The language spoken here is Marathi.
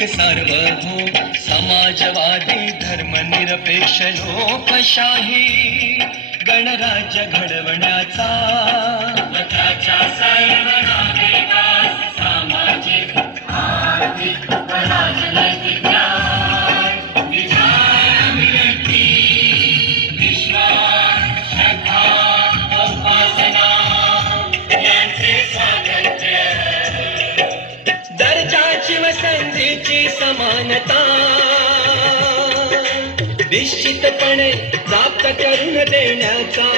एक सार्वभौम समाजवादी धर्मनिरपेक्ष लोकशाही गणराज्य घडवण्याचा स्वतःच्या सर्व नागरिकांस सामाजिक आर्थिक व राजनैतिक न्याय विचार अभिव्यक्ती विश्वास श्रद्धा उपासना यांचे स्वातंत्र्य दर्जाची व संधीची समानता निश्चितपणे प्राप्त करून देण्याचा